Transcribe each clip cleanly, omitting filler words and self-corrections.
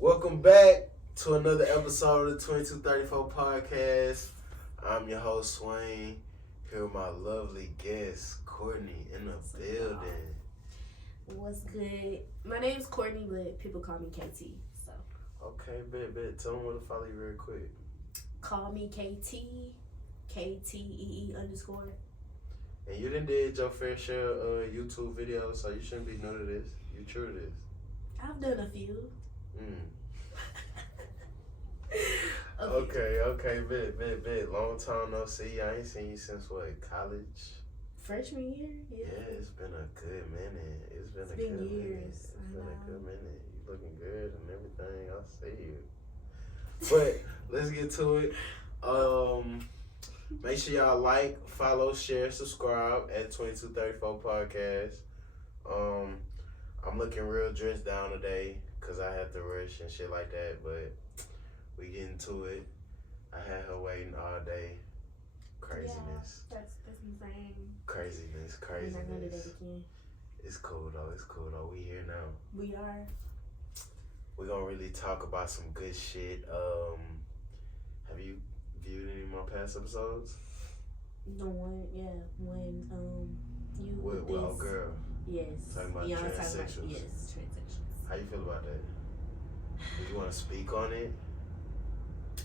Welcome back to another episode of the 2234 podcast. I'm your host, Swain, here with my lovely guest, Courtney, in the building. What's good? My name's Courtney, but people call me KT. So Okay, bet. Tell them where to follow you real quick. call me KT, KTEE _. And you done did your fair share of YouTube videos, so you shouldn't be new to this. You true to this. I've done a few. Okay, bet. Long time no see. I ain't seen you since what, college? Freshman year? Yeah, it's been a good minute. It's been years. minute. It's been a good minute. You looking good and everything. I see you. But let's get to it. Make sure y'all like, follow, share, subscribe at 2234 Podcast. I'm looking real dressed down today because I had to rush and shit like that, but we getting to it. I had her waiting all day. Craziness. Yeah, that's insane. Craziness. We're not gonna do that again. It's cool though. We here now. We are. We're gonna really talk about some good shit. Have you viewed any of my past episodes? The one, when you With old girl. Yes. Talking about Beyonce transsexuals. Yes, transsexuals. How you feel about that? Do you want to speak on it?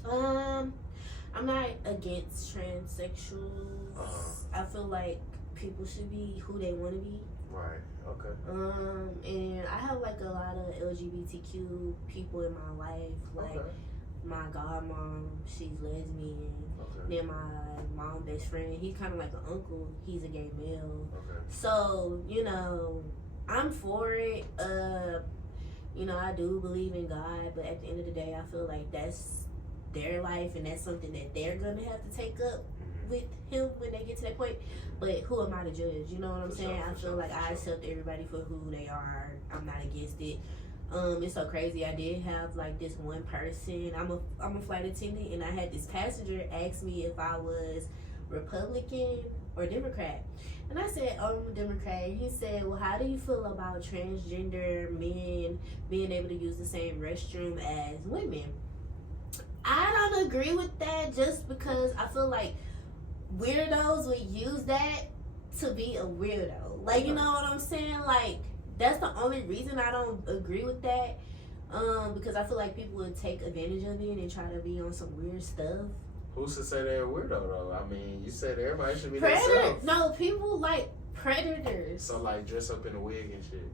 I'm not against transsexuals. I feel like people should be who they want to be. Right. Okay. And I have like a lot of LGBTQ people in my life. Like my godmom, she's lesbian. Okay. Then my mom best friend, he's kind of like an uncle. He's a gay male. Okay. So I'm for it. I do believe in God, but at the end of the day, I feel like that's their life and that's something that they're gonna have to take up with him when they get to that point. But who am I to judge? You know what I'm saying? I feel like I accept everybody for who they are. I'm not against it. It's so crazy. I did have like this one person. I'm a flight attendant, and I had this passenger ask me if I was Republican or Democrat. And I said, I'm a Democrat. And he said, well, how do you feel about transgender men being able to use the same restroom as women? I don't agree with that just because I feel like weirdos would use that to be a weirdo. Like, you know what I'm saying? Like, that's the only reason I don't agree with that. Because I feel like people would take advantage of it and try to be on some weird stuff. Who's to say they're a weirdo though? I mean, you said everybody should be Predators. themselves. No, people like predators. So like dress up in a wig and shit.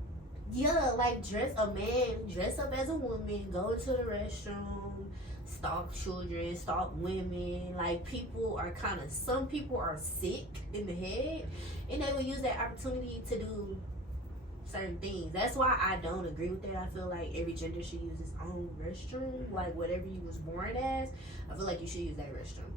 Yeah, like dress up as a woman, go into the restroom, stalk children, stalk women. Like some people are sick in the head, and they will use that opportunity to do certain things. That's why I don't agree with that. I feel like every gender should use its own restroom. Like whatever you was born as, I feel like you should use that restroom.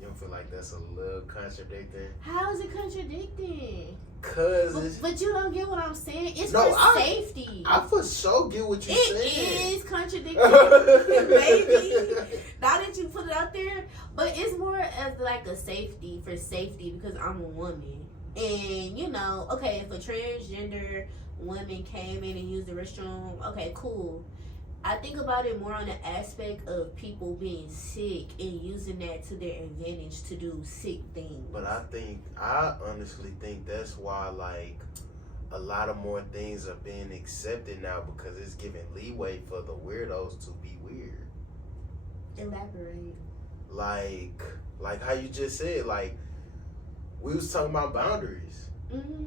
You don't feel like that's a little contradicting? How is it contradicting? But you don't get what I'm saying. It's safety. I for sure get what you're saying. It is contradicting, maybe. Now that you put it out there, but it's more as like a safety because I'm a woman. And okay, if a transgender woman came in and used the restroom, okay, cool. I think about it more on the aspect of people being sick and using that to their advantage to do sick things. But I honestly think that's why like a lot of more things are being accepted now because it's giving leeway for the weirdos to be weird. Elaborate. Like how you just said, like we was talking about boundaries. Mm-hmm.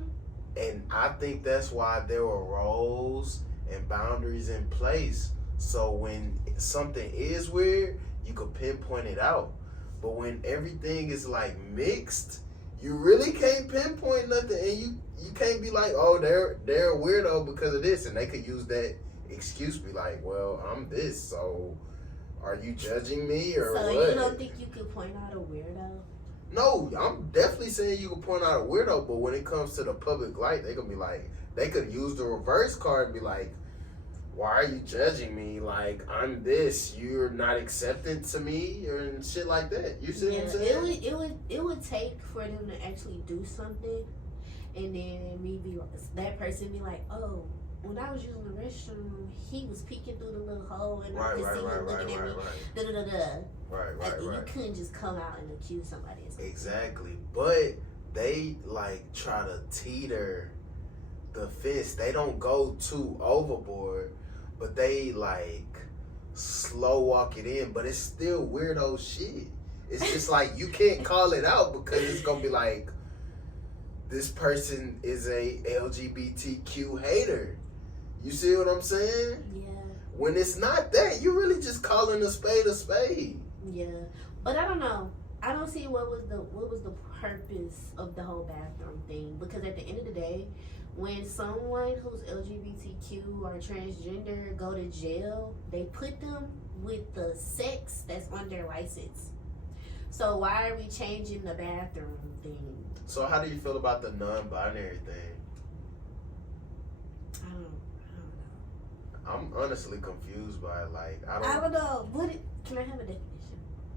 And I think that's why there were roles and boundaries in place. So when something is weird, you could pinpoint it out. But when everything is like mixed, you really can't pinpoint nothing, and you can't be like, oh, they're a weirdo because of this, and they could use that excuse, be like, well, I'm this, so are you judging me or what? So you don't think you could point out a weirdo? No, I'm definitely saying you can point out a weirdo, but when it comes to the public light, they gonna be like, they could use the reverse card and be like, why are you judging me? Like, I'm this, you're not accepting to me, or shit like that. You see what I'm saying? It would take for them to actually do something, and then that person be like, oh, when I was using the restroom, he was peeking through the little hole, and I Right, could right, see right, him right, looking at right, me. right. Da da da da. Right, Like, right, you right. couldn't just come out and accuse somebody of something. Exactly. But they like try to teeter the fence. They don't go too overboard, but they like slow walk it in. But it's still weirdo shit. It's just like you can't call it out because it's gonna be like this person is a LGBTQ hater. You see what I'm saying? Yeah. When it's not that, you're really just calling a spade a spade. Yeah, but I don't know. I don't see what was the purpose of the whole bathroom thing, because at the end of the day, when someone who's LGBTQ or transgender go to jail, they put them with the sex that's on their license. So why are we changing the bathroom thing? So how do you feel about the non-binary thing? I don't know. I'm honestly confused by it. Like I don't know. Can I have a definition?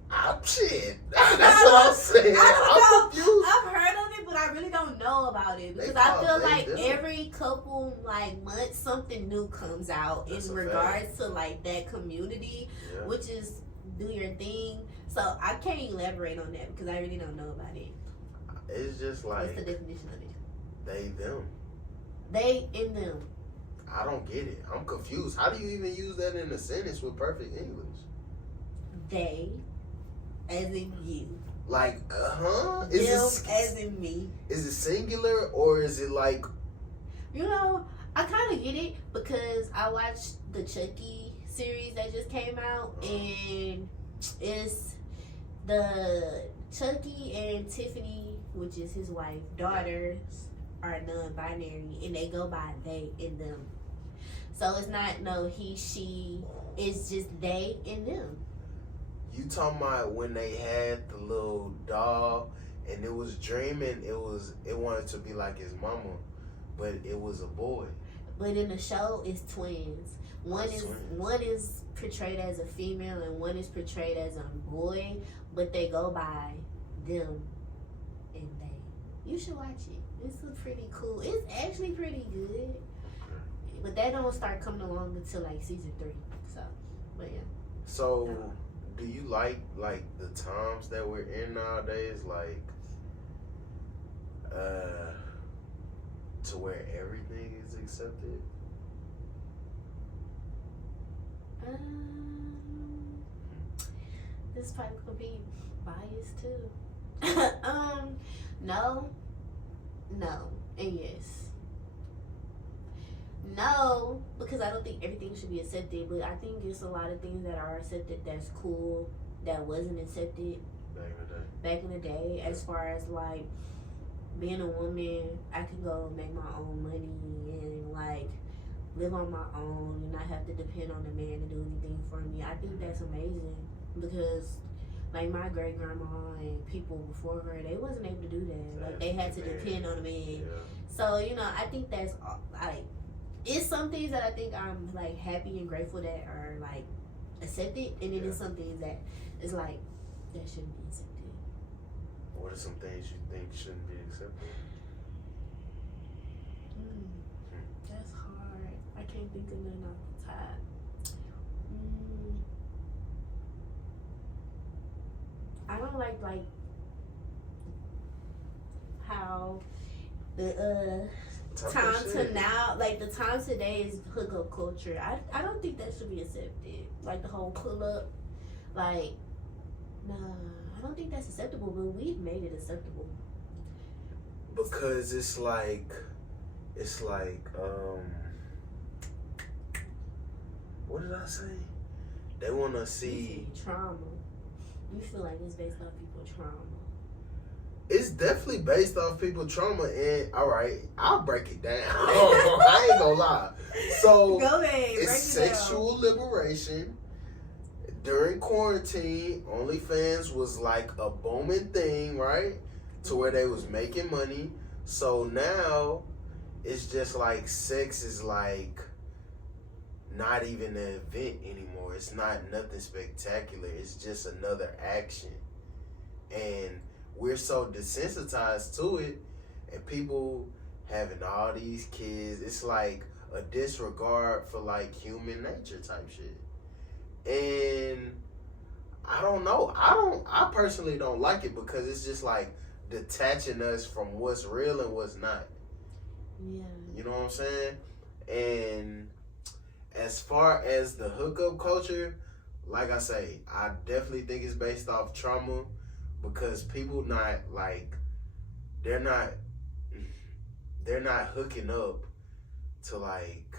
I'm shit. That's what I'm saying. I'm confused. I've heard of it, but I really don't know about it, because They I call feel it like them. every couple like months something new comes out That's in a regards to like that community, Yeah. which is do your thing. So I can't elaborate on that because I really don't know about it. It's just What's like the definition of it? they, them. They and them. I don't get it. I'm confused. How do you even use that in a sentence with perfect English? They, as in you. Like, Them, as in me. Is it singular or is it like? You know, I kind of get it because I watched the Chucky series that just came out, and it's the Chucky and Tiffany, which is his wife, daughters are non-binary, and they go by they and them. So it's not no he, she, it's just they and them. You talking about when they had the little doll and it was dreaming, it wanted to be like his mama, but it was a boy. But in the show, it's twins. One is portrayed as a female and one is portrayed as a boy, but they go by them and they. You should watch it. It's a pretty cool. It's actually pretty good, but that don't start coming along until like season 3. So, but yeah. So, do you like the times that we're in nowadays, like to where everything is accepted? This probably could be biased too. No, and yes. No, because I don't think everything should be accepted, but I think it's a lot of things that are accepted that's cool that wasn't accepted back in the day. As far as like being a woman, I can go make my own money and like live on my own and not have to depend on a man to do anything for me. I think that's amazing because like my great grandma and people before her, they wasn't able to do that. Like they had to depend on a man. So you know, I think that's like it's some things that I think I'm like happy and grateful that are like accepted, and then it's some things that is like that shouldn't be accepted. What are some things you think shouldn't be accepted? That's hard. I can't think of none off the top. I don't like how the time to now, like the time today is hookup culture. I don't think that should be accepted. Like the whole pull up, like nah, I don't think that's acceptable. But we've made it acceptable because it's like what did I say? They want to see trauma. You feel like it's based off people's trauma. It's definitely based off people's trauma, and all right, I'll break it down. I ain't gonna lie. So go ahead, it's sexual liberation. During quarantine, OnlyFans was like a booming thing, right? To where they was making money. So now it's just like sex is like not even an event anymore. It's not nothing spectacular. It's just another action. And we're so desensitized to it, and people having all these kids. It's like a disregard for like human nature type shit. And I don't know. I personally don't like it because it's just like detaching us from what's real and what's not. Yeah. You know what I'm saying? And as far as the hookup culture, like I say, I definitely think it's based off trauma because people not like they're not hooking up to like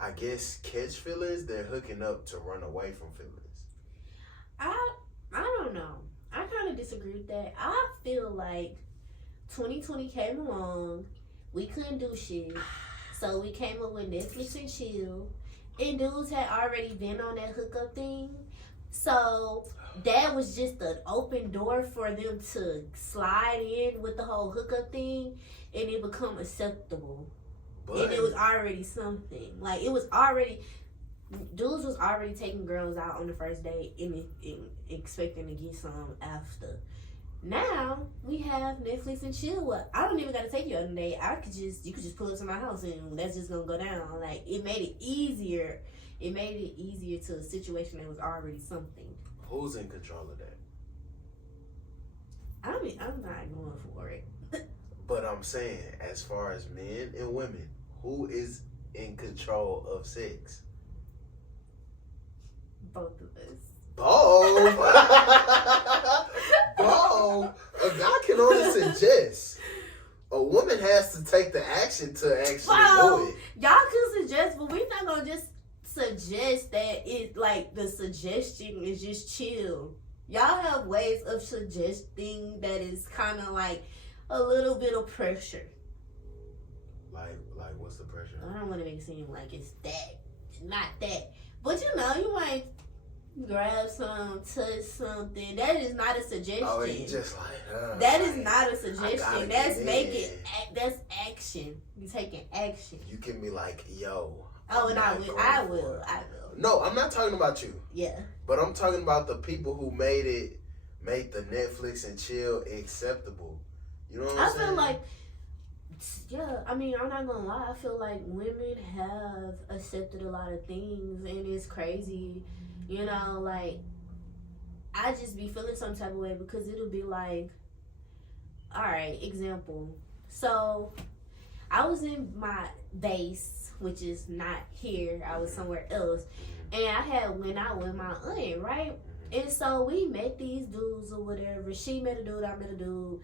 I guess catch feelings. They're hooking up to run away from feelings. I don't know. I kind of disagree with that. I feel like 2020 came along. We couldn't do shit. So we came up with Netflix and chill. And dudes had already been on that hookup thing. So that was just an open door for them to slide in with the whole hookup thing. And it become acceptable. But And it was already something. Like, it was already... Dudes was already taking girls out on the first date and expecting to get some after. Now we have Netflix and chill. Well, I don't even gotta take you on a date. You could just pull up to my house and that's just gonna go down. Like, it made it easier. It made it easier to a situation that was already something. who's in control of that? I mean, I'm not going for it. But I'm saying, as far as men and women, who is in control of sex? Both of us. Both. Both. A guy can only suggest. A woman has to take the action to actually do it. Y'all can suggest, but we're not gonna just suggest that it like the suggestion is just chill. Y'all have ways of suggesting that is kind of like a little bit of pressure. Like what's the pressure? I don't want to make it seem like it's that, not that. But you know, you might grab some, touch something. That is not a suggestion. Oh, you just like that is not a suggestion. That's making. That's action. You taking action. You can be like, yo. Oh, and I not will. going for I it. will. No, I'm not talking about you. Yeah. But I'm talking about the people who made the Netflix and chill acceptable. You know what I'm saying? I feel like, yeah, I mean, I'm not gonna lie. I feel like women have accepted a lot of things, and it's crazy. You know, like, I just be feeling some type of way because it'll be like, all right, example. So, I was in my base, which is not here. I was somewhere else. And I went out with my aunt, right? And so we met these dudes or whatever. She met a dude, I met a dude,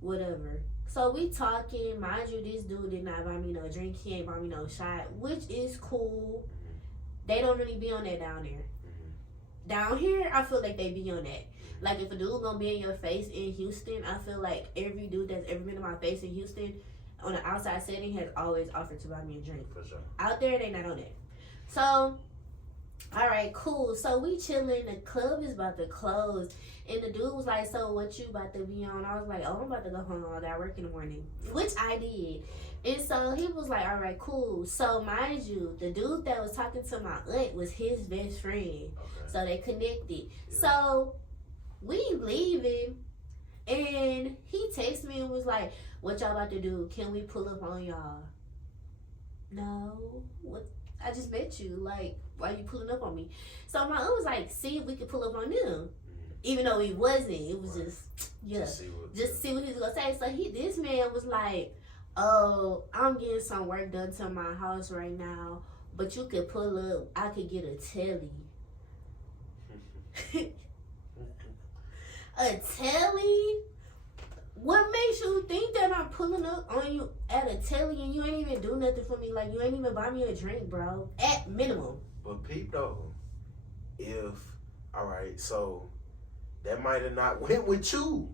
whatever. So we talking. Mind you, this dude did not buy me no drink. He ain't buy me no shot, which is cool. They don't really be on that down there. Down here, I feel like they be on that. Like, if a dude gonna be in your face in Houston, I feel like every dude that's ever been in my face in Houston on an outside setting has always offered to buy me a drink. For sure. Out there, they not on that. So, all right, cool. So we chilling. The club is about to close. And the dude was like, so what you about to be on? I was like, oh, I'm about to go home. I got work in the morning. Which I did. And so he was like, all right, cool. So mind you, the dude that was talking to my aunt was his best friend. Okay. So they connected. Yeah. So we leaving. And he texted me and was like, what y'all about to do? Can we pull up on y'all? No. What? I just met you. Like, why you pulling up on me? So my aunt was like, see if we could pull up on them. Even though he wasn't. It was Right. just, yeah. Just see what he was going to say. So this man was like, oh, I'm getting some work done to my house right now. But you could pull up. I could get a telly. A telly? What makes you think that I'm pulling up on you at a telly and you ain't even do nothing for me? Like, you ain't even buy me a drink, bro. At minimum. But peep though, alright, so that might have not went with you.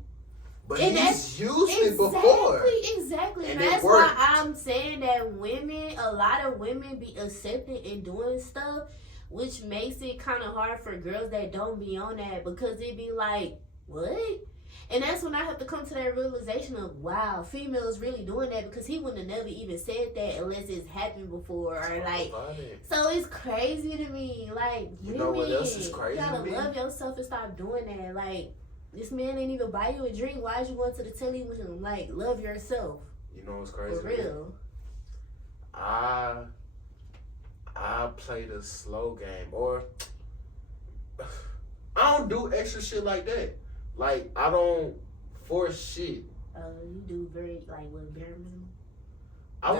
But And he's used it before. Exactly. And that's it worked. why I'm saying that a lot of women be accepting and doing stuff, which makes it kind of hard for girls that don't be on that because it be like, what? And that's when I have to come to that realization of, wow, females really doing that because he wouldn't have never even said that unless it's happened before. Or like, so it's crazy to me. Like, you know what else is crazy you gotta to me? love yourself and stop doing that. Like, this man ain't even buy you a drink. Why'd you go to the telly with him? Like, love yourself. You know what's crazy? For real. I play the slow game, or I don't do extra shit like that. Like, I don't force shit. You do very like what, bare minimum? I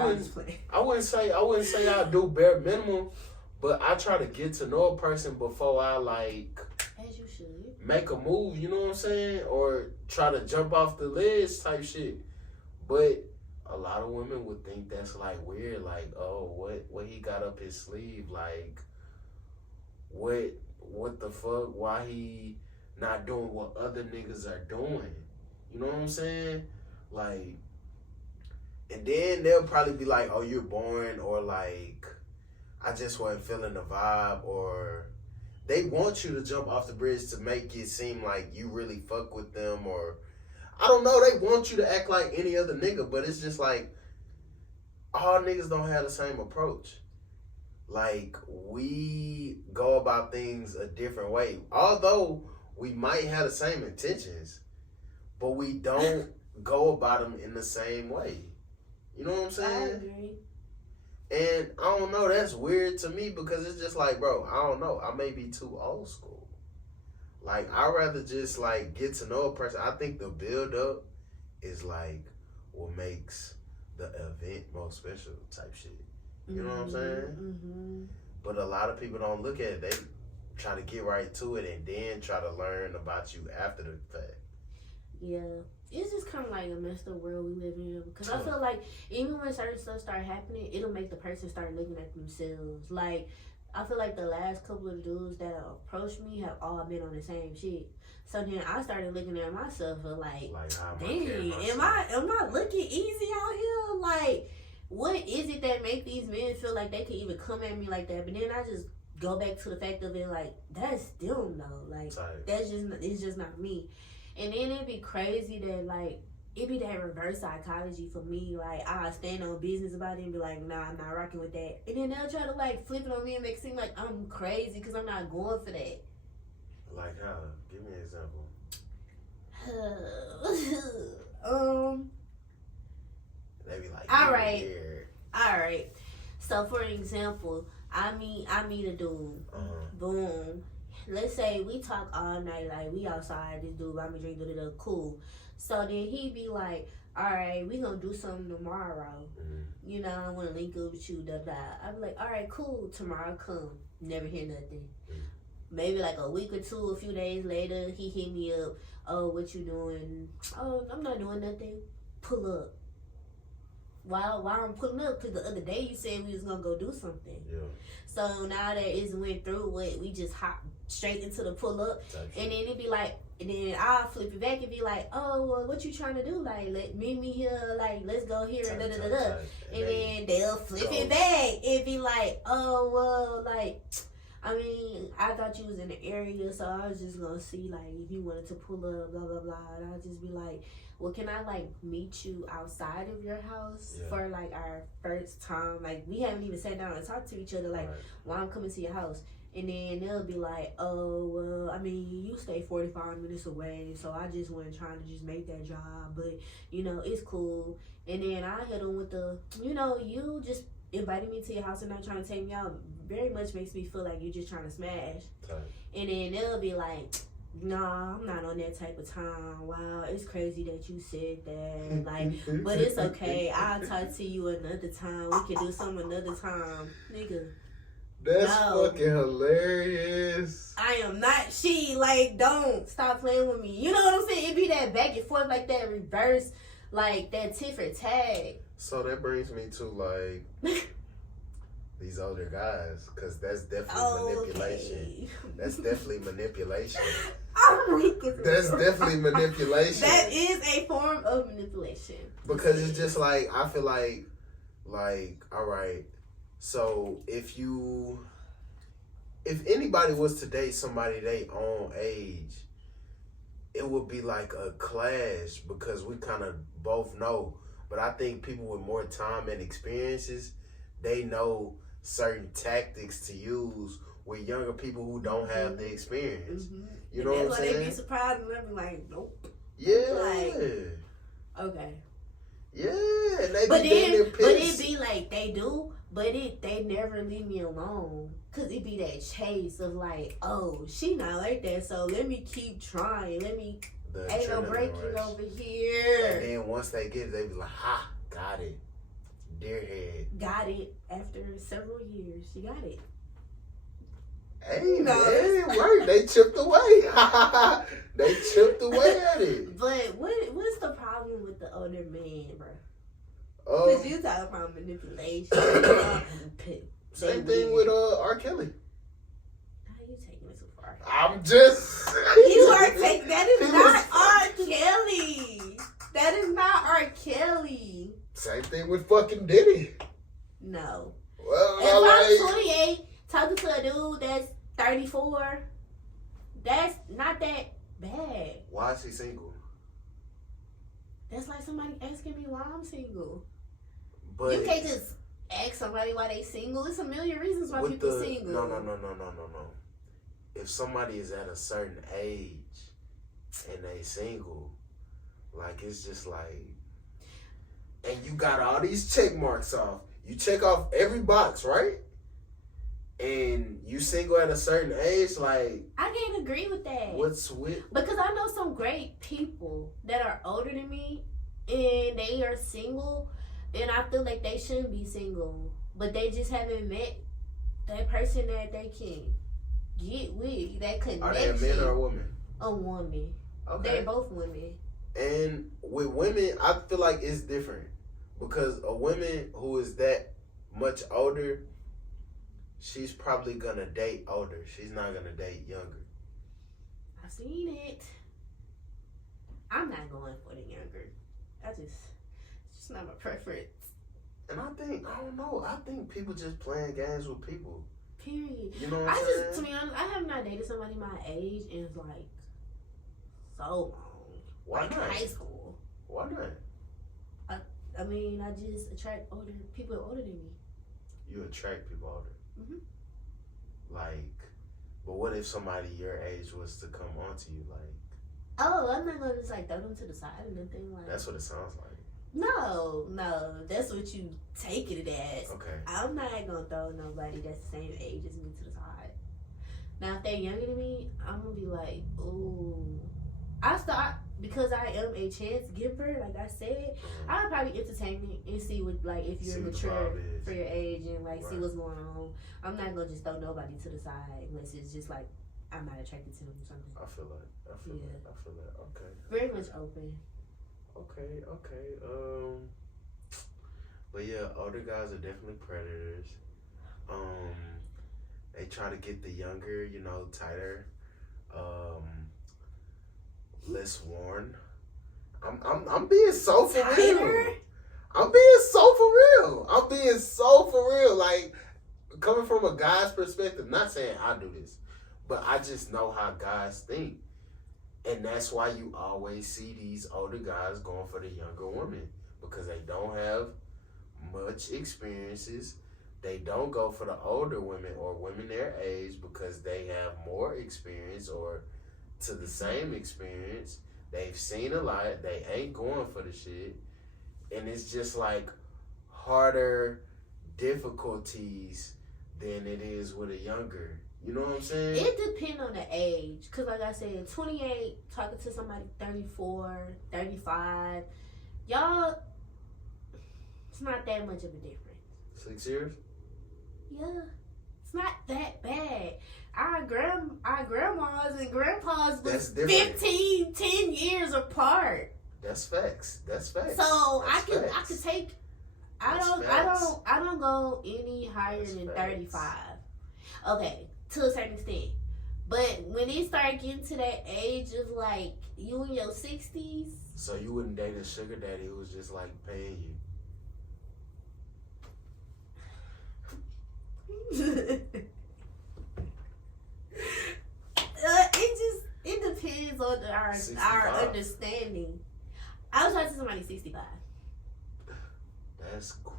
wouldn't say I do bare minimum, but I try to get to know a person before I like as you should make a move. You know what I'm saying? Or try to jump off the ledge type shit. But a lot of women would think that's like weird. Like, oh, what he got up his sleeve? Like, what the fuck? Why he not doing what other niggas are doing? You know what I'm saying? Like, and then they'll probably be like, oh, you're boring, or like, I just wasn't feeling the vibe, or they want you to jump off the bridge to make it seem like you really fuck with them, or I don't know, they want you to act like any other nigga, but it's just like, all niggas don't have the same approach. Like, we go about things a different way. Although we might have the same intentions, but we don't go about them in the same way. You know what I'm saying? I agree. And I don't know, that's weird to me because it's just like, bro, I don't know. I may be too old school. Like, I'd rather just, like, get to know a person. I think the build-up is, like, what makes the event most special type shit. You know what I'm saying? Mm-hmm. But a lot of people don't look at it. They try to get right to it and then try to learn about you after the fact. Yeah. It's just kind of like a messed up world we live in. Because I feel like even when certain stuff start happening, it'll make the person start looking at themselves. Like, I feel like the last couple of dudes that approached me have all been on the same shit. So then I started looking at myself and like dang, am I looking easy out here? Like, what is it that make these men feel like they can even come at me like that? But then I just go back to the fact of it, like, that's them though. Like, it's just not me. And then it'd be crazy that, like, it be that reverse psychology for me. Like, I stand on business about it and be like, nah, I'm not rocking with that. And then they'll try to, like, flip it on me and make it seem like I'm crazy because I'm not going for that. Like how? Give me an example. They be like, all right. So, for example, I meet a dude. Boom. Let's say we talk all night, like we outside, this dude buy me drink, cool. So then he be like, all right, we gonna do something tomorrow. You know, I wanna link up with you, I be like, all right, cool, tomorrow come. Never hear nothing. Maybe like a week or two, a few days later, he hit me up. Oh, what you doing? Oh, I'm not doing nothing. Pull up. Why I'm pulling up? Because the other day you said we was gonna go do something. Yeah. So now that it's went through what, we just hop straight into the pull up, and then it be like, and then I'll flip it back and be like, oh, well, what you trying to do? Like, meet me here, like, let's go here, and then they'll flip it back and be like, oh, well, like, I mean, I thought you was in the area, so I was just gonna see, like, if you wanted to pull up, blah, blah, blah, and I'll just be like, well, can I, like, meet you outside of your house for, like, our first time? Like, we haven't even sat down and talked to each other, like, while I'm coming to your house. And then they'll be like, oh, well, I mean, you stay 45 minutes away, so I just wasn't trying to just make that job, but, you know, it's cool. And then I hit them with the, you know, you just invited me to your house and not trying to take me out very much makes me feel like you're just trying to smash. And then they'll be like, nah, I'm not on that type of time. Wow, it's crazy that you said that. Like, but it's okay. I'll talk to you another time. We can do something another time. Nigga. That's fucking hilarious. I am not she. Like, don't stop playing with me. You know what I'm saying? It be that back and forth, like that reverse, like that tit for tag. So that brings me to, like, these older guys, because that's definitely manipulation. That's definitely manipulation. That's definitely manipulation. That is a form of manipulation. Because it's just like, I feel like, all right, so if anybody was to date somebody they own age, it would be like a clash because we kind of both know. But I think people with more time and experiences, they know certain tactics to use with younger people who don't have the experience. You know what I'm saying? They be surprised and they be like, nope. Yeah. Like, okay. Yeah, and they But be then, damn near but pissed. it be like they do, but they never leave me alone. Cause it be that chase of like, oh, she not like that, so let me keep trying. The Ain't no adrenaline breaking rush. over And here. then once they get it, they be like, ha, got it. Deer head. Got it after several years. She got it. Hey, No. man, it worked. They chipped away. They chipped away at it. But what's the problem with the older man, bro? Um, Because you talk about manipulation. Same thing with R. Kelly. How you taking it so far? I'm just. You are taking that is He not was- R. Kelly. That is not R. Kelly. Same thing with fucking Diddy. No. Well, If I'm like, 28 talking to a dude that's 34, that's not that bad. why is he single? That's like somebody asking me why I'm single. But You can't just ask somebody why they single. It's a million reasons why with people the single. no. If somebody is at a certain age and they single, like it's just like, and you got all these check marks off. You check off every box, right? And you single at a certain age, like I can't agree with that. what's with? Because I know some great people that are older than me and they are single, and I feel like they shouldn't be single, but they just haven't met that person that they can get with, that connection. Are they a man or a woman? A woman. Okay. They're both women. And with women, I feel like it's different because a woman who is that much older, she's probably gonna date older. She's not gonna date younger. I've seen it. I'm not going for the younger. It's just not my preference. And I don't know. I think people just playing games with people. Period. You know what I I'm just, to saying? be honest, I have not dated somebody my age in like so long. Why Like not? high school. Why not? I mean, I just attract people older than me. You attract people older. Mhm. Like, but what if somebody your age was to come onto you? Like, Oh, I'm not gonna just like throw them to the side or nothing like. that's what it sounds like. No, that's what you take it as. Okay. I'm not gonna throw nobody that's the same age as me to the side. Now, if they're younger than me, I'm gonna be like, ooh. I start because I am a chance giver. Like I said, I'll probably entertain it and see what, like, if you're See what the mature vibe is. for your age and like see Right. what's going on. I'm not gonna just throw nobody to the side unless it's just like I'm not attracted to them or something. I feel that. Yeah. I feel that. Okay. Very much open. Okay. But yeah, older guys are definitely predators. They try to get the younger, tighter, less worn. I'm being so for real. Tighter? I'm being so for real. Like, coming from a guy's perspective, not saying I do this, but I just know how guys think. And that's why you always see these older guys going for the younger women, because they don't have much experiences. They don't go for the older women or women their age because they have more experience or to the same experience. They've seen a lot. They ain't going for the shit. And it's just like harder difficulties than it is with a younger. You know what I'm saying? It depends on the age. Because, like I said, 28, talking to somebody 34, 35, y'all, it's not that much of a difference. 6 years? Yeah. It's not that bad. Our grandmas and grandpas That's was different. 15, 10 years apart. That's facts. So That's I facts. could take. That's I facts. don't go any higher That's than facts. 35. Okay, to a certain extent. But when it start getting to that age of like you in your 60s, So you wouldn't date a sugar daddy who was just like paying you? it depends on our 65. understanding. I was talking to somebody 65. That's cool.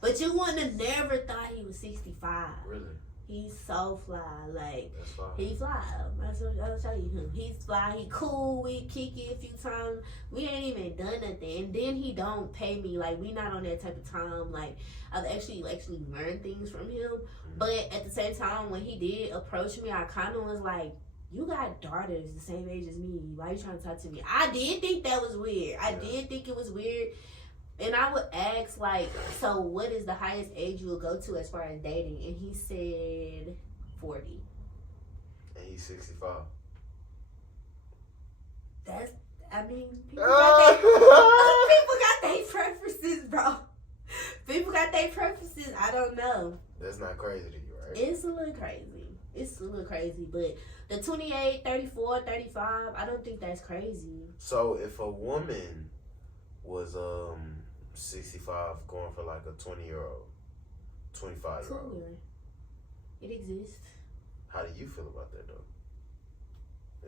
But you wouldn't have never thought he was 65. Really? He's so fly. Like, That's fine. he fly. I'll show you him. He's fly. He cool. We kick it a few times. We ain't even done nothing. And then he don't pay me. Like, we not on that type of time. Like, I've actually learned things from him. But at the same time, when he did approach me, I kind of was like, you got daughters the same age as me. Why you trying to talk to me? I did think that was weird. I did think it was weird. And I would ask, like, so what is the highest age you will go to as far as dating? And he said 40. And he's 65. That's, I mean, people got their preferences, bro. People got their preferences. I don't know. That's not crazy to you, right? It's a little crazy. It's a little crazy. But the 28, 34, 35, I don't think that's crazy. So if a woman was 65 going for like a 20-year-old, 25-year-old, Cool. It exists. how do you feel about that though?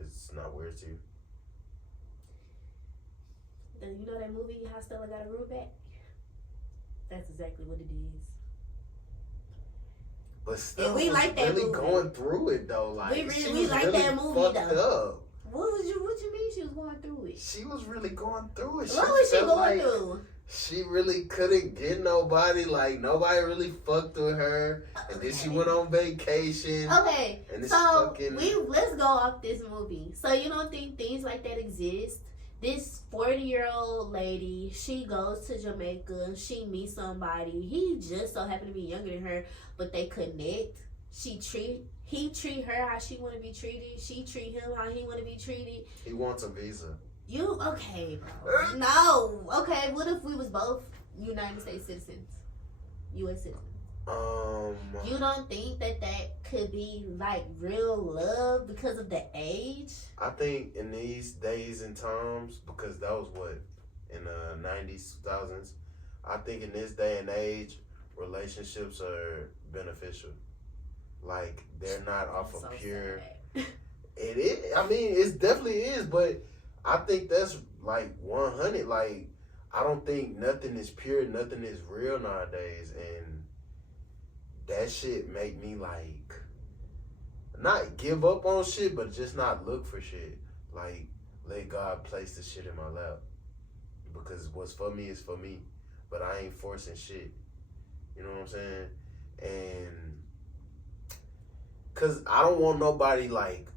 It's not weird to you? You know that movie, How Stella Got a Groove Back? That's exactly what it is. But still, we like that really movie. going through it though. Like we like that movie fucked though. Up. What you mean she was going through it? She was really going through it. What was she felt going like through? She really couldn't get nobody. Like nobody really fucked with her. And then she went on vacation. Okay, And it's so fucking... let's go off this movie. So you don't think things like that exist? This 40-year-old lady, she goes to Jamaica. She meets somebody. He just so happened to be younger than her, but they connect. He treat her how she want to be treated. She treat him how he want to be treated. He wants a visa. You okay, bro? No. Okay, what if we was both United States citizens, U.S. citizens? You don't think that could be like real love because of the age? I think in these days and times, because that was what in the 90s, 2000s. I think in this day and age, relationships are beneficial. Like they're not off of So pure. sad. It is. I mean, it definitely is, but I think that's like 100. Like I don't think nothing is pure, nothing is real nowadays, and that shit make me like not give up on shit, but just not look for shit. Like let God place the shit in my lap, because what's for me is for me, but I ain't forcing shit. You know what I'm saying? And cause I don't want nobody like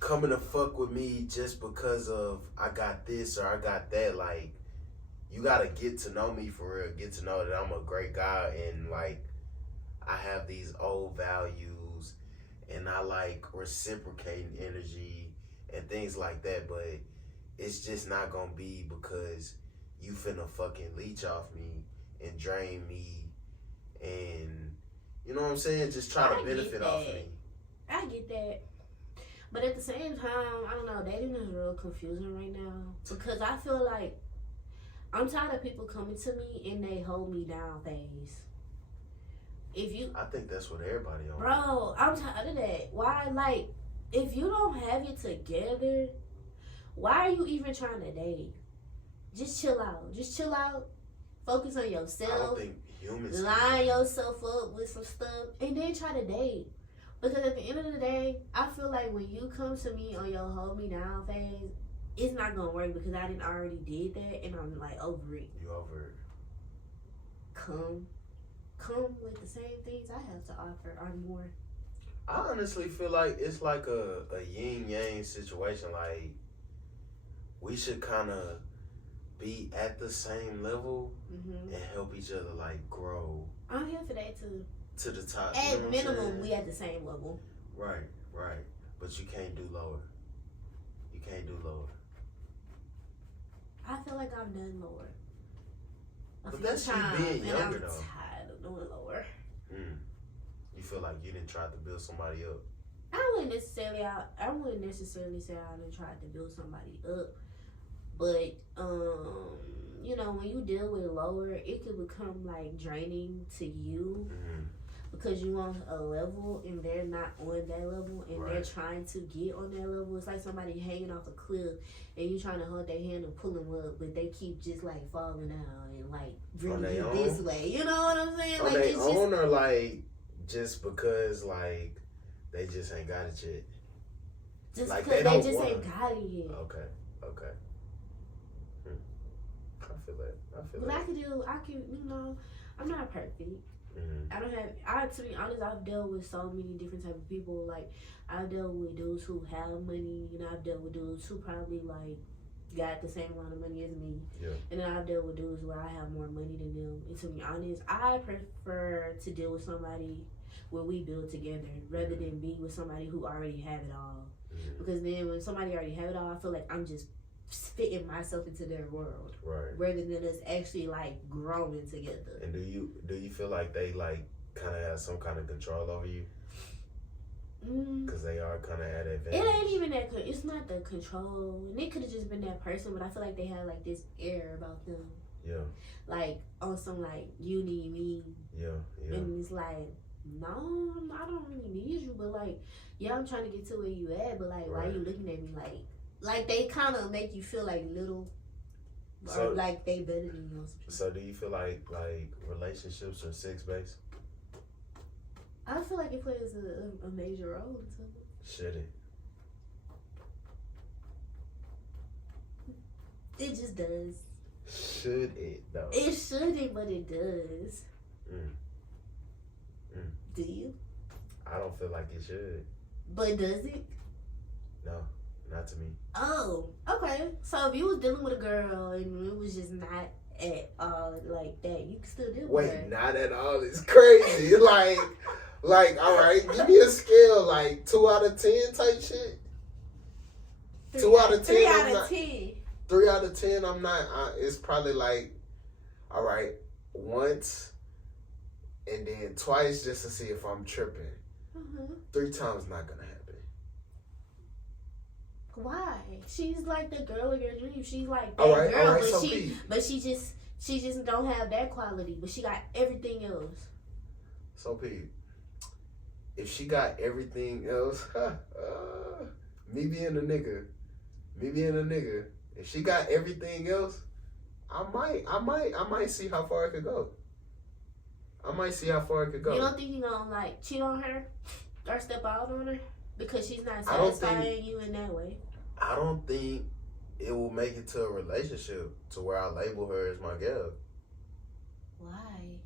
coming to fuck with me just because of I got this or I got that. Like you gotta get to know me for real. Get to know that I'm a great guy and like I have these old values and I like reciprocating energy and things like that. But it's just not gonna be because you finna fucking leech off me and drain me and you know what I'm saying? Just try to benefit off of me. I get that. But at the same time, I don't know, dating is real confusing right now. Because I feel like I'm tired of people coming to me and they hold me down phase. I think that's what everybody on. Bro, I'm tired of that. Why, like, if you don't have it together, why are you even trying to date? Just chill out. Just chill out. Focus on yourself. I don't think humans line yourself up with some stuff and then try to date. Because at the end of the day, I feel like when you come to me on your hold me down phase, it's not gonna work because I didn't already did that and I'm like over it. You over it. Come with the same things I have to offer or more. I honestly feel like it's like a yin yang situation. Like we should kind of be at the same level and help each other like grow. I'm here for that too. To the top. At minimum, we at the same level. Right. But you can't do lower. You can't do lower. I feel like I've done lower. But that's you being younger though. I'm tired of doing lower. You feel like you didn't try to build somebody up. I wouldn't necessarily say I didn't try to build somebody up. But you know, when you deal with lower, it could become like draining to you because you on a level and they're not on that level and they're trying to get on that level. It's like somebody hanging off a cliff and you trying to hold their hand and pull them up, but they keep just like falling out and like bringing you this way. You know what I'm saying? On like their it's own just, or like just because like they just ain't got it yet. Just Like, because they they don't just wanna- ain't got it yet. Okay. I feel that. But I can, you know, I'm not perfect. Mm-hmm. To be honest, I've dealt with so many different type of people. Like, I've dealt with dudes who have money, you know, I've dealt with dudes who probably, like, got the same amount of money as me. Yeah. And then I've dealt with dudes where I have more money than them. And to be honest, I prefer to deal with somebody where we build together rather than be with somebody who already have it all. Mm-hmm. Because then when somebody already have it all, I feel like I'm just fitting myself into their world. Right. Rather than us actually like growing together. And do you feel like they like kind of have some kind of control over you? Because they are kind of at advantage. It ain't even that. It's not the control. And it could have just been that person, but I feel like they have like this air about them. Yeah. Like on some like you need me. Yeah. And it's like, no, I don't really need you, but like, yeah, I'm trying to get to where you at, but like, why Right. you looking at me like they kind of make you feel like little, So- or like they better than you. So do you feel like relationships are sex based? I feel like it plays a major role in something. Should it? It just does. Should it though? It shouldn't, but it does. Mm. Do you? I don't feel like it should. But does it? No, not to me. Oh, okay. So if you was dealing with a girl and it was just not at all like that, you can still deal with her. Wait, not at all. It's crazy. like, all right, give me a scale, like 2 out of 10 type shit. 2 out of 10. 3 I'm out not- of 10. 3 out of 10. I'm not. It's probably like, all right, once, and then twice just to see if I'm tripping. 3 times not gonna happen. Why? She's like the girl of your dreams. She's like that All right, girl, all right. but So she just don't have that quality. But she got everything else. Pete, if she got everything else, me being a nigga, if she got everything else, I might see how far it could go. You don't think you gonna like cheat on her or step out on her because she's not I don't satisfying you in that way? I don't think it will make it to a relationship to where I label her as my girl. Why?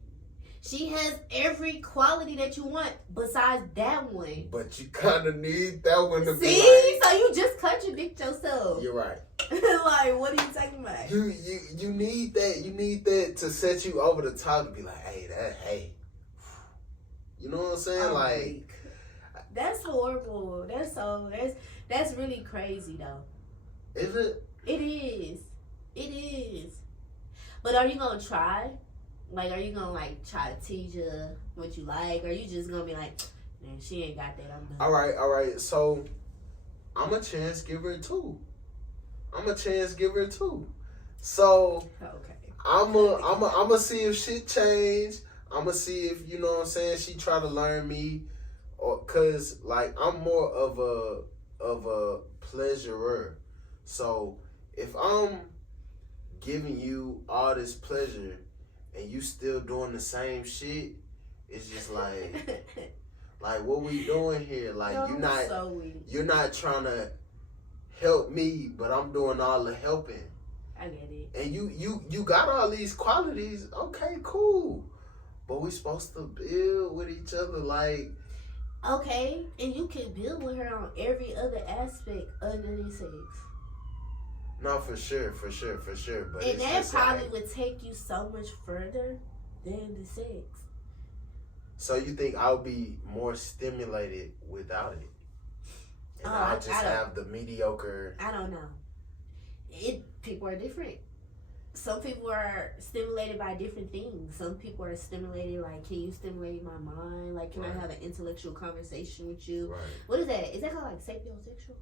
She has every quality that you want besides that one. But you kind of need that one to See? be So you just contradict yourself. like, you're right. Like, what are you talking about? You need that. You need that to set you over the top to be like, hey. You know what I'm saying? Oh, like, that's horrible. That's really crazy though. is it? It is. But are you gonna try? Like, are you gonna like try to teach her what you like? Or are you just gonna be like, man, she ain't got that, I'm done. All right. So, I'm a chance giver too. So, Okay. I'ma see if shit change. I'ma see if, you know what I'm saying, she try to learn me, or cause like I'm more of a pleasurer. So if I'm giving you all this pleasure and you still doing the same shit, it's just like what we doing here? Like, you're not trying to help me, but I'm doing all the helping. I get it. And you got all these qualities. Okay, cool. But we supposed to build with each other, like. Okay, and you can build with her on every other aspect other than sex. No, for sure. But And it's that just probably like, would take you so much further than the sex. so you think I'll be more stimulated without it? And I'll just have the mediocre. I don't know. People are different. Some people are stimulated by different things. Some people are stimulated like, can you stimulate my mind? Like, can I have an intellectual conversation with you? Right. What is that? Is that called like sapiosexual?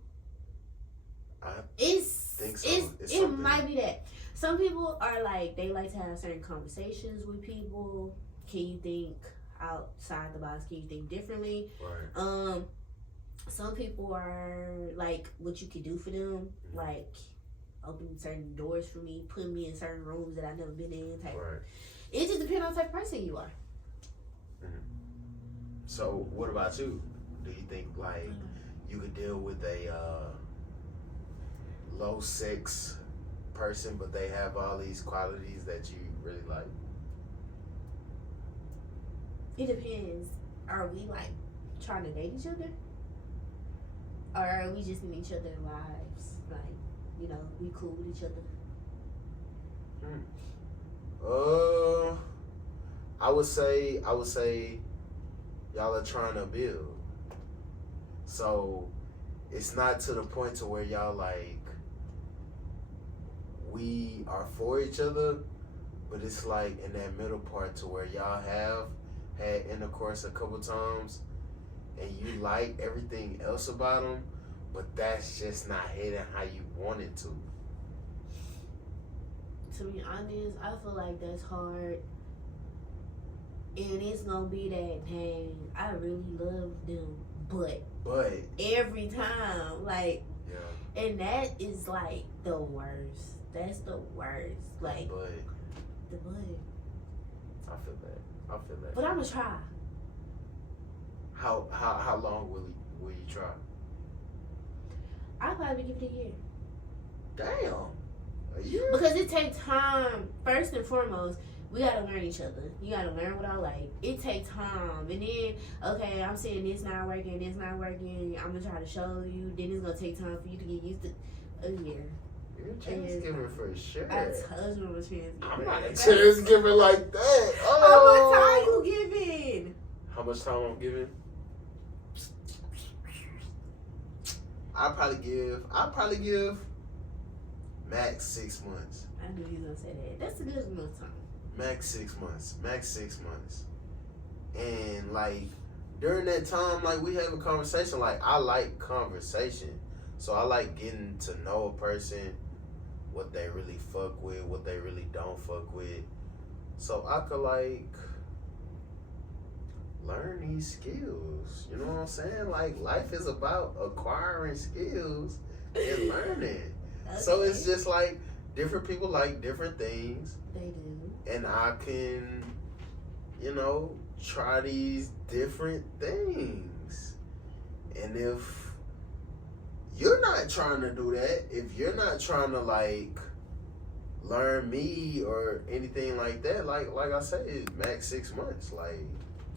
I It's think so. It's it something. might be that. Some people are like, they like to have certain conversations with people. Can you think outside the box? Can you think differently? Right. Some people are like, what you could do for them, like open certain doors for me, put me in certain rooms that I've never been in. Type. Right. It just depends on the type of person you are. So what about you? Do you think like you could deal with a low sex person, but they have all these qualities that you really like? It depends. Are we like trying to date each other? Or are we just in each other's lives? Like, you know, we cool with each other. I would say y'all are trying to build. So it's not to the point to where y'all like we are for each other, but it's like in that middle part to where y'all have had intercourse a couple times and you like everything else about them, but that's just not hitting how you want it to. To be honest, I feel like that's hard. And it's gonna be that, dang, I really love them, but every time, like, yeah, and that is like the worst. That's the worst. Like, the but. I feel that. But I'm gonna try. How long will you try? I'll probably give it a year. Damn. A year? Because it takes time. First and foremost, we gotta learn each other. You gotta learn what I like. It takes time. And then, okay, I'm seeing this not working, I'm gonna try to show you. Then it's gonna take time for you to get used to a year. You're a chance giver for sure. I told you I'm a chance giver. I'm not a chance giver like that. How much time you giving? How much time I'm giving? I'll probably give max 6 months. I knew you was gonna say that. That's a good enough time. Max 6 months. And like during that time, like we have a conversation. Like I like conversation. So I like getting to know a person, what they really fuck with, what they really don't fuck with. So I could like learn these skills. You know what I'm saying? Like life is about acquiring skills and learning. Okay. So it's just like different people like different things. They do. And I can, you know, try these different things. And if you're not trying to do that, if you're not trying to like learn me or anything like that, like I said, it's max 6 months. Like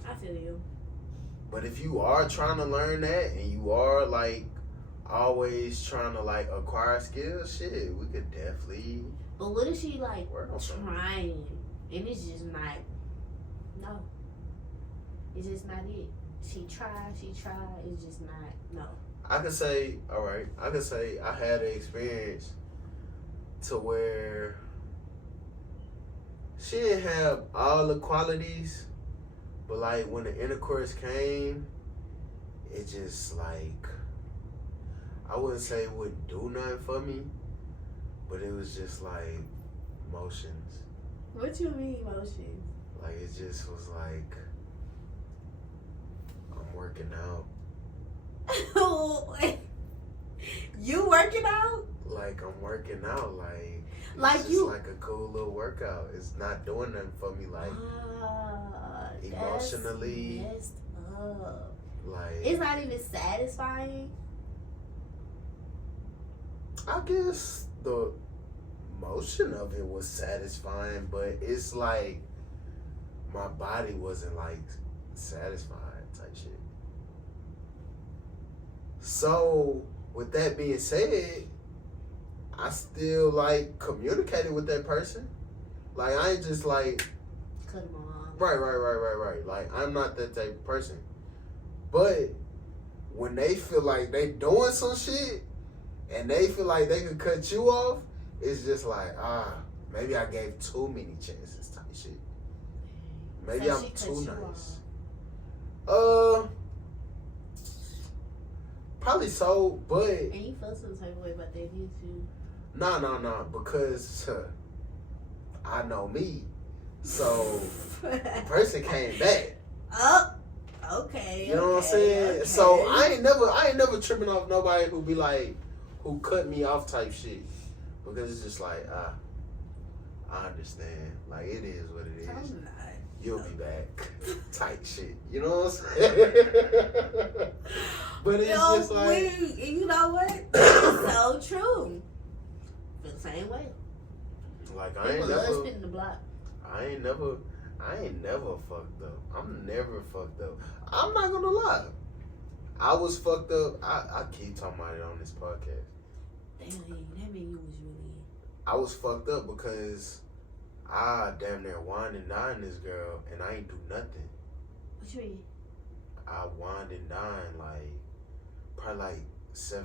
I feel you. But if you are trying to learn that and you are like always trying to like acquire skills, shit, we could definitely. But what if she like work on something. trying and it's just not? No, it's just not it. She tried. It's just not. No. I could say, all right. I could say I had an experience to where she didn't have all the qualities, but like when the intercourse came, it just like, I wouldn't say it wouldn't do nothing for me, but it was just like emotions. What you mean emotions? Like it just was like, I'm working out. You working out? Like I'm working out, like Like it's you just like a cool little workout. It's not doing nothing for me, like emotionally. That's messed up. Like It's not even satisfying. I guess the motion of it was satisfying, but it's like my body wasn't like satisfied type shit. So with that being said, I still like communicated with that person. Like I ain't just like Cut them off. right. Like I'm not that type of person. But when they feel like they doing some shit and they feel like they could cut you off, it's just like, maybe I gave too many chances type shit. Maybe So I'm she cut too you nice. off. Probably so, but And you felt some type of way about that, didn't you? nah, because I know me. So the person came back. Oh, okay. You know what I'm saying? Okay. So I ain't never tripping off nobody who be like, who cut me off type shit. Because it's just like, I understand. understand. Like, it is what it is. I'm not. You'll be back. Type shit. You know what I'm saying? But it's just like. And you know what? It's so true. Feel the same way. Like, I People ain't love never. spinning the block. I ain't never fucked up. I'm never fucked up. I'm not gonna lie. I was fucked up. I keep talking about it on this podcast. Damn, that mean you was really. I was fucked up because I damn near wined and dined this girl and I ain't do nothing. What you mean? I wined and dined like probably like 7+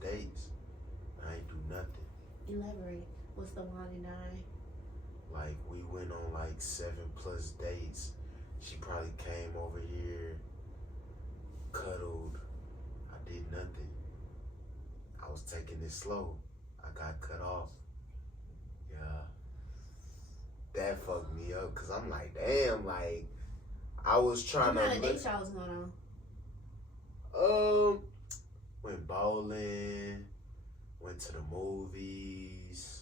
dates. I ain't do nothing. Elaborate. What's the 1 and 9? Like, we went on like 7+ dates. She probably came over here, cuddled. I did nothing. I was taking it slow. I got cut off. Yeah. That fucked me up because I'm like, damn, like, I was trying What kind of to. date y'all was going on? Went bowling, went to the movies.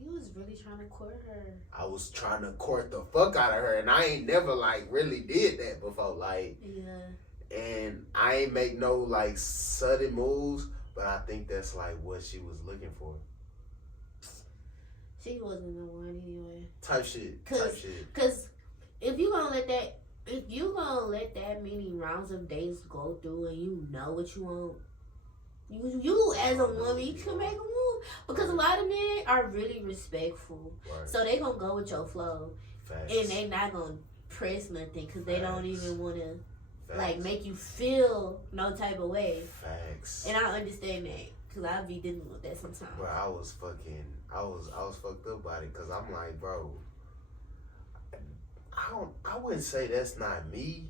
You was really trying to court her. I was trying to court the fuck out of her, and I ain't never like really did that before. Like, Yeah. and I ain't make no like sudden moves, but I think that's like what she was looking for. She wasn't the one anyway. Type shit. Cause if you gonna let that many rounds of dates go through and you know what you want, you as a woman, you can make a move. Because a lot of men are really respectful. Right. So they gonna go with your flow. Facts. And they not gonna press nothing because they don't even want to Facts. like make you feel no type of way. Facts. And I understand that because I be dealing with that sometimes. Bro, I was fucked up about it because I'm like, bro, I wouldn't say that's not me,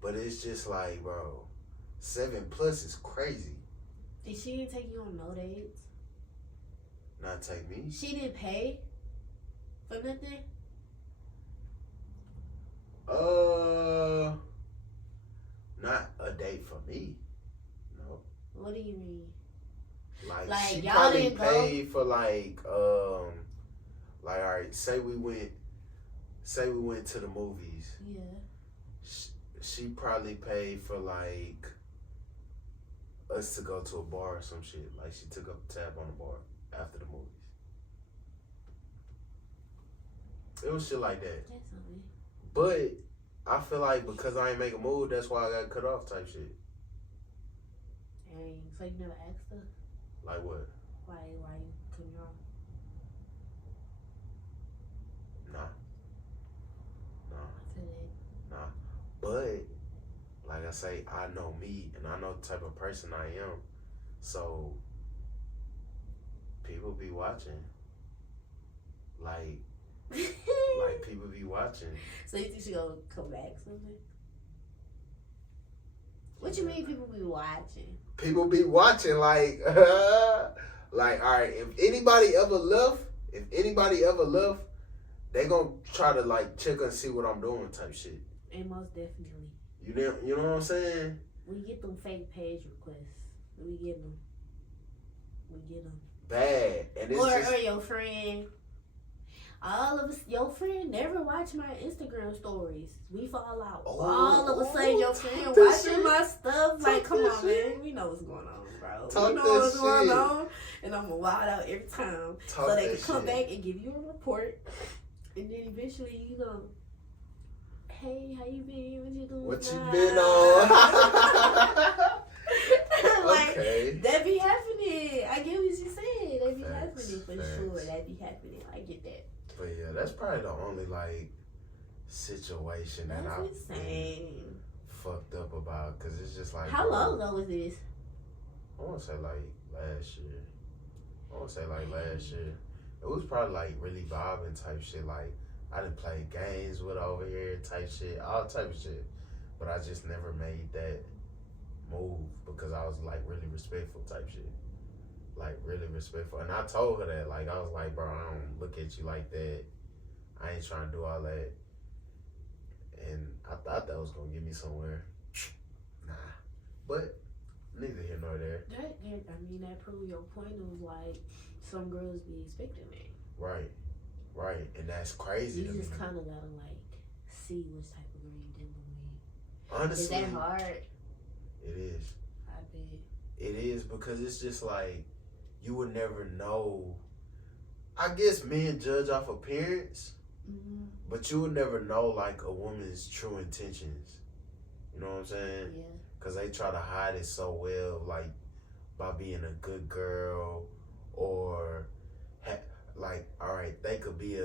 but it's just like, bro, 7+ is crazy. Did she didn't take you on no dates? Not take me. She didn't pay for nothing? Not a date for me. No. What do you mean? Like she y'all probably didn't paid for like all right, say we went to the movies. Yeah. She probably paid for like us to go to a bar or some shit. Like she took up the tab on the bar after the movies. It was shit like that. That's something. But I feel like because I ain't make a move, that's why I got cut off type shit. Dang. So you never asked her? Like what? Why you couldn't off? Nah. I feel it. Nah. But like I say, I know me and I know the type of person I am. So people be watching. Like people be watching. So you think she gonna come back something? What you mean people be watching? People be watching like like, all right, if anybody ever left, they gonna try to like check and see what I'm doing type shit. And most definitely. You know what I'm saying? We get them fake page requests. We get them. Bad. And it's Or your friend. All of us, your friend never watch my Instagram stories. We fall out. All of a sudden, your friend watching my stuff. Like, come on, man. We know what's going on, bro. We know what's going on. And I'm going to wild out every time. So they can come back and give you a report. And then eventually you go, hey, how you been? What you doing? What you now? been on? Like, Okay. that be happening. I get what you said. That be Facts, happening for facts. sure. That be happening. I get that. But yeah, that's probably the only like situation that That's I've been insane. fucked up about, because it's just like, How long ago was this? I want to say like last year. It was probably like really vibing type shit. Like I done played games with over here type shit, all type of shit. But I just never made that move because I was like really respectful type shit. Like really respectful. And I told her that, like, I was like, bro, I don't look at you like that. I ain't trying to do all that. And I thought that was gonna get me somewhere. Nah. But neither here nor there. That proved your point of like some girls be expecting that. Right. Right, and that's crazy. You to just me. kind of gotta like see which type of girl you dealing with. Honestly, Is that hard? it is. I bet. It is because it's just like you would never know. I guess men judge off appearance, Mm-hmm. but you would never know like a woman's true intentions. You know what I'm saying? Yeah. Because they try to hide it so well, like by being a good girl, or like, all right, they could be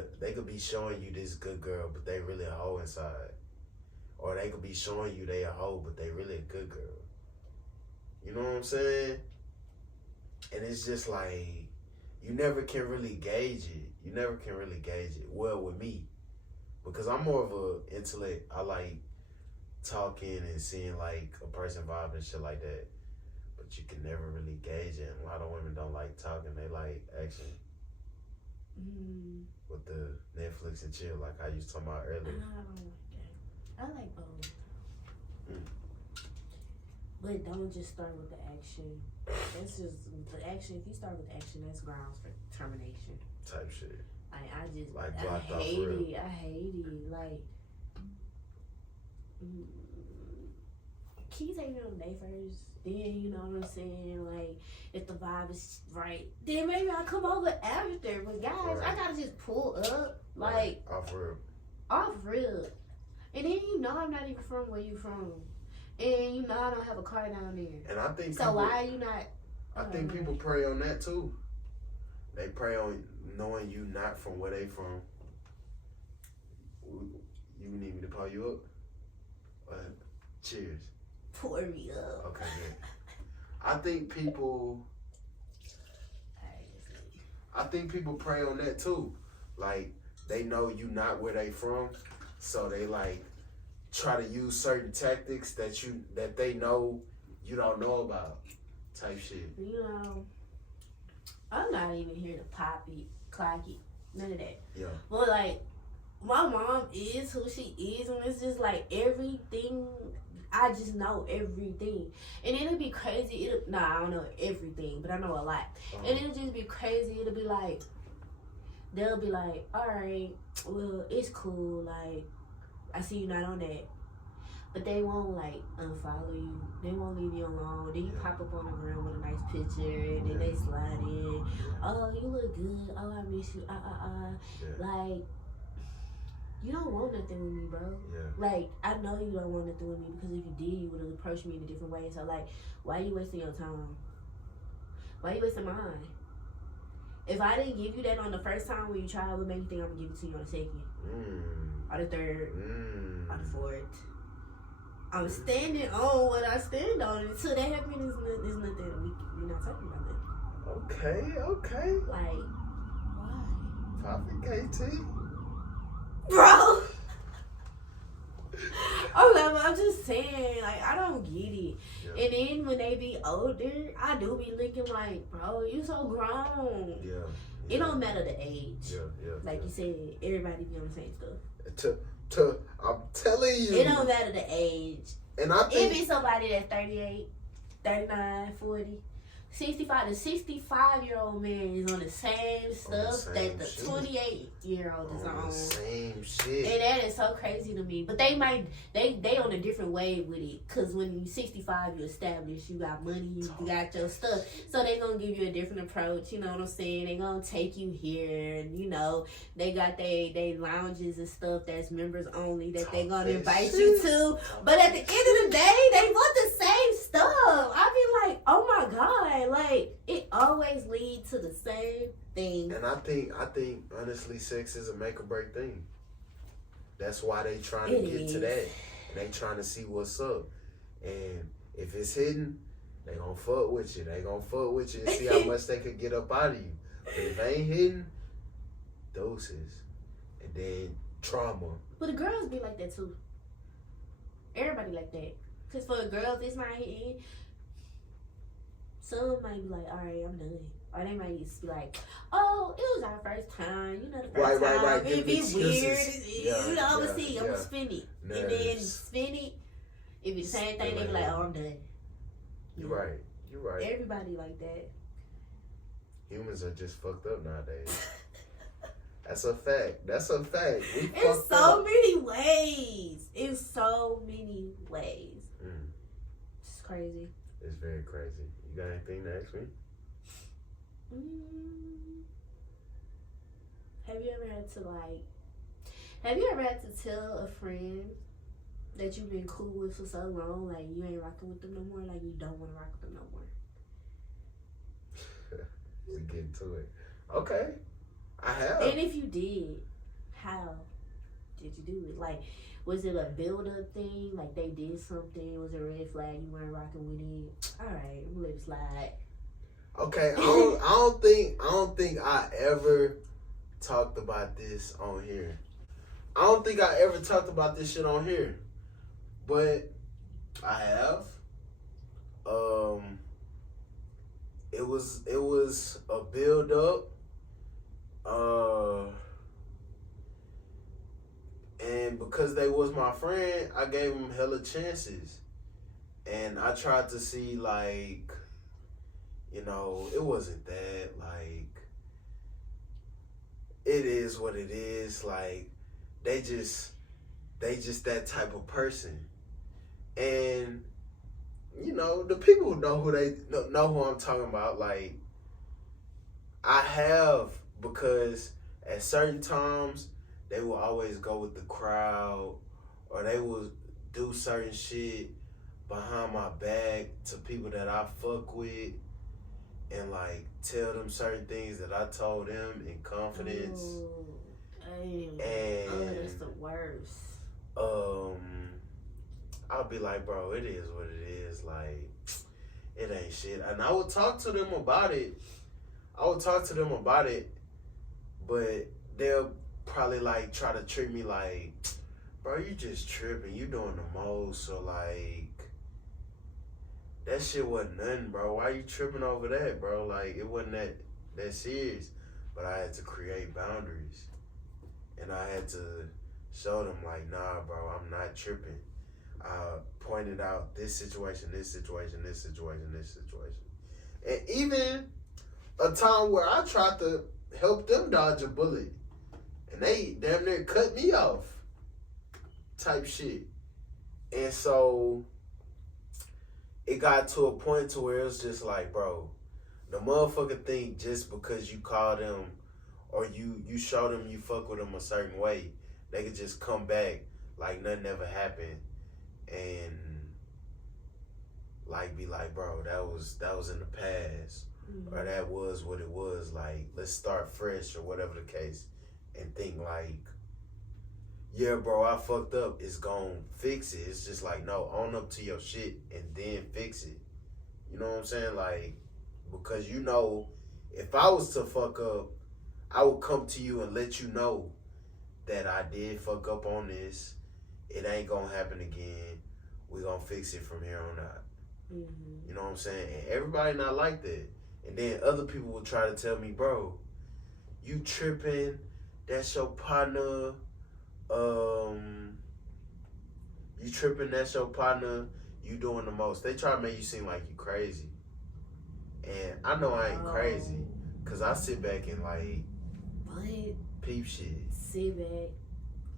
showing you this good girl, but they really a hoe inside, or they could be showing you they a hoe, but they really a good girl. You know what I'm saying? And it's just like you never can really gauge it. You never can really gauge it. Well, with me, because I'm more of a intellect. I like talking and seeing like a person vibe and shit like that. But you can never really gauge it. And a lot of women don't like talking. They like action. With the Netflix and chill, like I used to talk about I earlier. don't like that. I like both. Mm. But don't just start with the action. That's just the action. If you start with the action, that's grounds for termination. Type shit. Like I just Like I blocked off hate for real. it. I hate it. Like can you take me on a date first? Then you know what I'm saying? Like if the vibe is right, then maybe I'll come over after. But guys, Right. I gotta just pull up like Off real. off real. And then you know I'm not even from where you from. And you know I don't have a car down there. And I think So people, why are you not? I think people prey on that too. They prey on knowing you not from where they from. You need me to pull you up? Cheers. Pour me up. Okay, good. I think people prey on that too. Like they know you not where they from, so they like try to use certain tactics that they know you don't know about. Type shit. You know, I'm not even here to pop it, clock it, none of that. Yeah. But like, my mom is who she is, and it's just like everything. I just know everything, and it'll be crazy. I don't know everything, but I know a lot, and it'll just be crazy. It'll be like, they'll be like, all right, well, it's cool. Like, I see you not on that. But they won't like unfollow you. They won't leave you alone. Then you pop up on the ground with a nice picture, and then they slide in. Oh, you look good. Oh, I miss you. Yeah. Like, you don't want nothing with me, bro. Yeah. Like, I know you don't want nothing with me because if you did, you would have approached me in a different way. So like, why are you wasting your time? Why are you wasting mine? If I didn't give you that on the first time when you tried, what made you think I'm gonna give it to you on the second, or the third, or the fourth? I'm standing on what I stand on. Until that happens, there's nothing. We're not talking about that. Okay. Like, why? Poppy KT. Bro! I'm just saying, like, I don't get it. Yeah. And then when they be older, I do be looking like, bro, you so grown. Yeah. It don't matter the age. Yeah. Like you said, everybody be on the same stuff. I'm telling you. It don't matter the age. And I It think be somebody that's 38, 39, 40, 65. The 65-year-old man is on the same stuff same that the shit. 28-year-old is on the on. same shit. And that is so crazy to me. But they on a different wave with it. Because when you 65, you established, you got money, you got your stuff. So they going to give you a different approach. You know what I'm saying? They going to take you here. And, you know, they got they lounges and stuff that's members only that they going to invite you to. But at the end of the day, they want the same stuff. I be like, oh my God. Like, it always leads to the same thing. And I think honestly, sex is a make or break thing. That's why they trying to get to that. And they trying to see what's up. And if it's hidden, they gonna fuck with you. They gonna fuck with you and see how much they could get up out of you. But if they ain't hidden, doses. And then trauma. But the girls be like that too. Everybody like that. Because for the girls, it's not hitting. Some might be like, all right, I'm done. Or they might just be like, oh, it was our first time. You know, the first time. Right. It'd be Give weird. excuses. Yeah, You know, I'm yeah, going to see. I'm going to spin it. Nice. And then spin it. If it's the same thing, they be like, oh, I'm done. You're right. Everybody like that. Humans are just fucked up nowadays. That's a fact. That's a fact. We In fucked so up. many ways. In so many ways. Mm, It's crazy. it's very crazy. You got anything to ask me? Have you ever had to tell a friend that you've been cool with for so long, like you ain't rocking with them no more, like you don't want to rock with them no more? We get to it. Okay. I have. And if you did, how did you do it? Like, was it a build-up thing? Like they did something? Was it a red flag? You weren't rocking with it? All right, I'm gonna let it slide. Okay, I don't think I ever talked about this on here. I don't think I ever talked about this shit on here. But I have. It was a build up. And because they was my friend, I gave them hella chances. And I tried to see, like, you know, it wasn't that, like, it is what it is. Like, they just that type of person. And, you know, the people who know who I'm talking about, like, I have, because at certain times, they will always go with the crowd, or they will do certain shit behind my back to people that I fuck with, and like tell them certain things that I told them in confidence. And that's the worst. I'll be like, bro, it is what it is. Like, it ain't shit. And I would talk to them about it. But they'll probably like try to treat me like, bro, you just tripping. You doing the most. So like, that shit wasn't nothing, bro. Why you tripping over that, bro? Like, it wasn't that serious. But I had to create boundaries. And I had to show them, like, nah, bro, I'm not tripping. I pointed out this situation. And even a time where I tried to help them dodge a bullet. And they damn near cut me off. Type shit. And so it got to a point to where it was just like, bro, the motherfucker think just because you call them or you show them you fuck with them a certain way, they could just come back like nothing ever happened and like be like, bro, that was in the past. Mm-hmm. Or that was what it was. Like, let's start fresh or whatever the case. And think like, yeah, bro, I fucked up. It's gonna fix it. It's just like, no, own up to your shit and then fix it. You know what I'm saying? Like, because you know, if I was to fuck up, I would come to you and let you know that I did fuck up on this. It ain't gonna happen again. We gonna fix it from here on out. Mm-hmm. You know what I'm saying? And everybody not like that. And then other people will try to tell me, bro, you tripping. That's your partner. You tripping. That's your partner. You doing the most. They try to make you seem like you crazy. And I know I ain't crazy. Because I sit back and like peep shit. Sit back,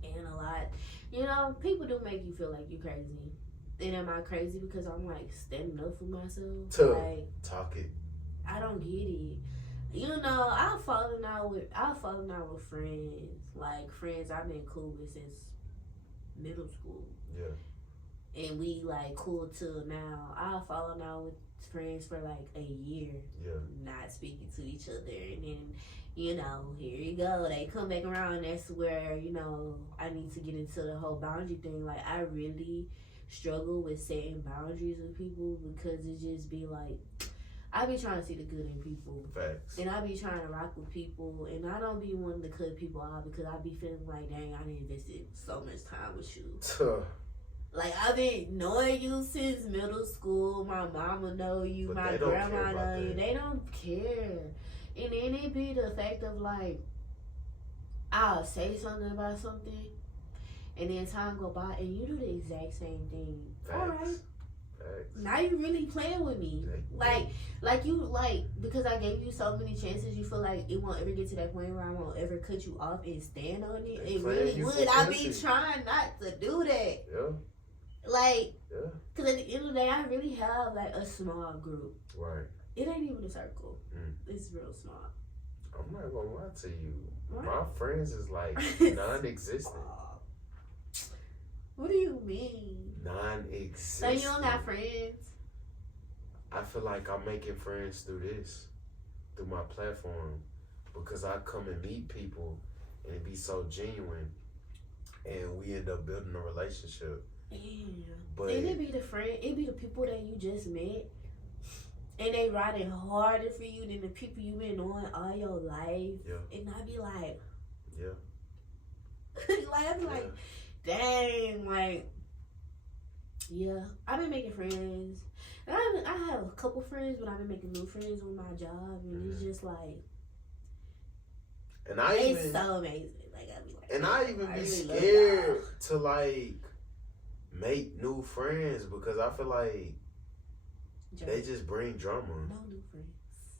analyze. You know, people do make you feel like you crazy. And am I crazy because I'm like standing up for myself? Like, talk it. I don't get it. You know, I've fallen out with friends. Like friends I've been cool with since middle school. Yeah. And we like cool till now. I've fallen out with friends for like a year. Yeah. Not speaking to each other, and then, you know, here you go. They come back around, and that's where, you know, I need to get into the whole boundary thing. Like, I really struggle with setting boundaries with people because it just be like, I be trying to see the good in people. Facts. And I be trying to rock with people, and I don't be wanting to cut people out because I be feeling like, dang, I done invested so much time with you. Like, I've been knowing you since middle school. My mama know you. But my grandma know you. They don't care. And then it be the fact of like, I'll say something about something, and then time go by, and you do the exact same thing. Facts. All right. Now you really playing with me. Like you because I gave you so many chances. You feel like it won't ever get to that point where I won't ever cut you off and stand on it. It really would. I be trying not to do that. Yeah. Like, because at the end of the day, I really have like a small group. Right. It ain't even a circle. It's real small. I'm not gonna lie to you. What? My friends is like non-existent. What do you mean? Non-existent. So you don't got friends? I feel like I'm making friends through my platform, because I come and meet people and it be so genuine, and we end up building a relationship. Yeah. But and it be the people that you just met, and they riding harder for you than the people you been on all your life. Yeah. And I be like, yeah. like I be like, dang, like, yeah. I've been making friends. And I have a couple friends, but I've been making new friends with my job, and it's just like, and it's so amazing. Like I be like, and I even be really scared to like make new friends, because I feel like they just bring drama. No new friends.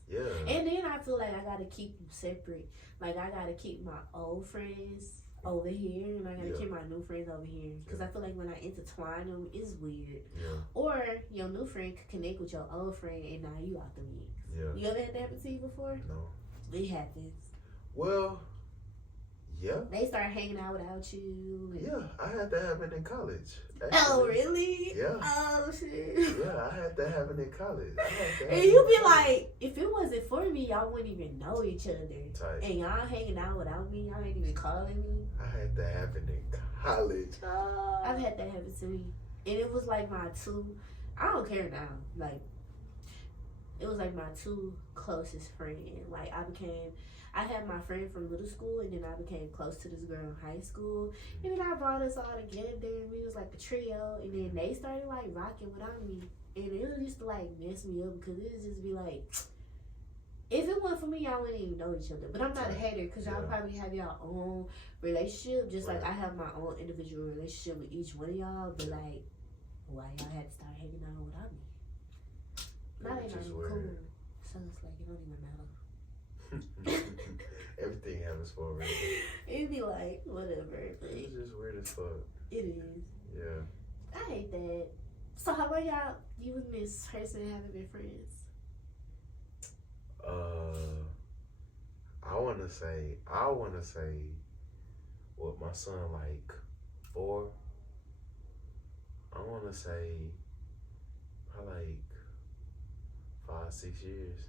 Yeah. And then I feel like I gotta keep them separate. Like I gotta keep my old friends over here, and I gotta keep my new friends over here. Because I feel like when I intertwine them, it's weird. Yeah. Or your new friend could connect with your old friend, and now you out the mix. Yeah. You ever had that happen to you before? No. It happens. Well, yeah. They start hanging out without you. Yeah, I had that happen in college. Actually. Oh, really? Yeah. Oh, shit. Yeah, I had that happen in college. And you be like, if it wasn't for me, y'all wouldn't even know each other. Tight. And y'all hanging out without me, y'all ain't even calling me. I had that happen in college. I've had that happen to me. And it was like my I don't care now. Like, it was like my two closest friends. Like, I had my friend from middle school, and then I became close to this girl in high school. And then I brought us all together, and we was like a trio. And then they started like rocking without me. And it was just to like mess me up, because it would just be like, if it wasn't for me, y'all wouldn't even know each other. But I'm not a hater, because y'all probably have your own relationship, just like I have my own individual relationship with each one of y'all. But like, why y'all had to start hanging out without me? Now they not even cool. So it's like, it don't even matter. Everything happens for a reason. It'd be like, whatever. But It's just weird as fuck. it is. Yeah. I hate that. So how about y'all, you and this person haven't been friends? I wanna say what my son like 4. I wanna say probably like 5-6 years.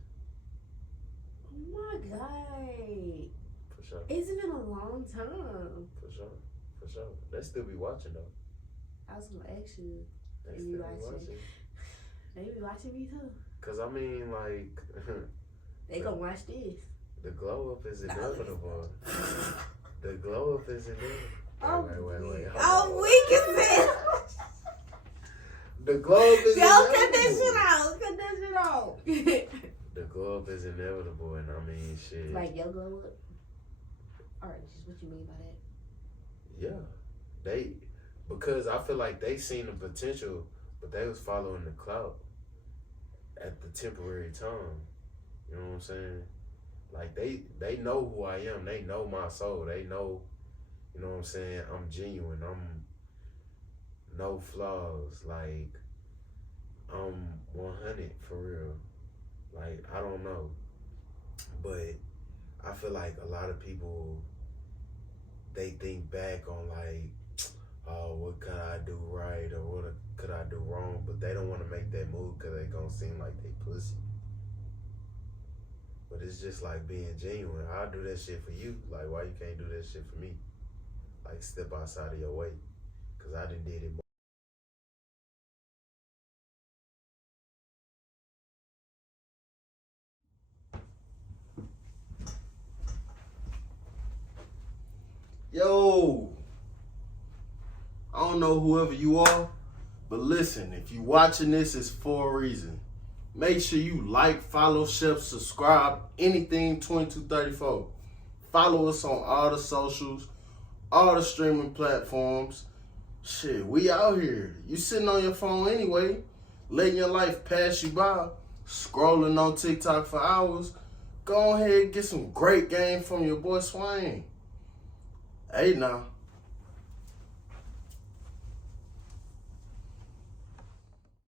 Oh my God. For sure. It's been a long time. For sure. They still be watching though. I was gonna ask you. They They still be be watching. watching. They be watching me too. Cause I mean, like, They gonna watch this. the glow up is inevitable. The glow up is inevitable. Wait. Oh, weak as hell. The glow up is inevitable. Cut that shit out. The glow up is inevitable, and I mean, shit. Like your glow up? Alright, what you mean by that? Yeah. Because I feel like they seen the potential, but they was following the clout at the temporary time. You know what I'm saying? Like, they know who I am. They know my soul. They know, you know what I'm saying? I'm genuine. I'm no flaws. Like, I'm 100 for real. Like, I don't know. But I feel like a lot of people, they think back on like, oh, what could I do right or what could I do wrong? But they don't want to make that move because they gonna seem like they pussy. But it's just like being genuine. I'll do that shit for you. Like, why you can't do that shit for me? Like, step outside of your way. Because I done did it. Yo, I don't know whoever you are, but listen, if you watching this, it's for a reason. Make sure you like, follow, share, subscribe, anything 2234. Follow us on all the socials, all the streaming platforms. Shit, we out here. You sitting on your phone anyway, letting your life pass you by, scrolling on TikTok for hours, go ahead and get some great game from your boy Swain. Hey now.